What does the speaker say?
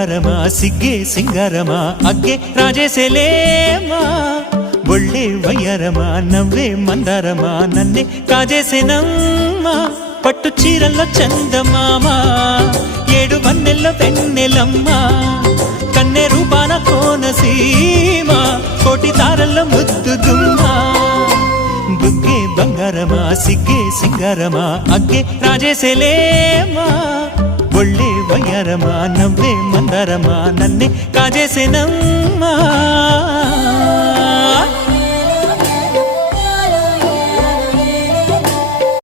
బంగారమా సిగ్గే సింగారమా అగ్గే రాజేసేలేమా ఒళ్ళే వయ్యారమా నవ్వే మందారమా నన్నే కాజేసేనమ్మా పట్టు చీరల్లో చందమామా ఏడు వన్నెల్లో వెన్నెలమ్మా కన్నె రూపాన కోనసీమ కోటి తారల్లో ముద్దుదుమ్మా బుగ్గే బంగారమా సిగ్గే సింగారమా అగ్గే రాజేసేలేమా ఒళ్ళే వయ్యారమా నవ్వే మందారమా నన్నే కాజేసేనమ్మా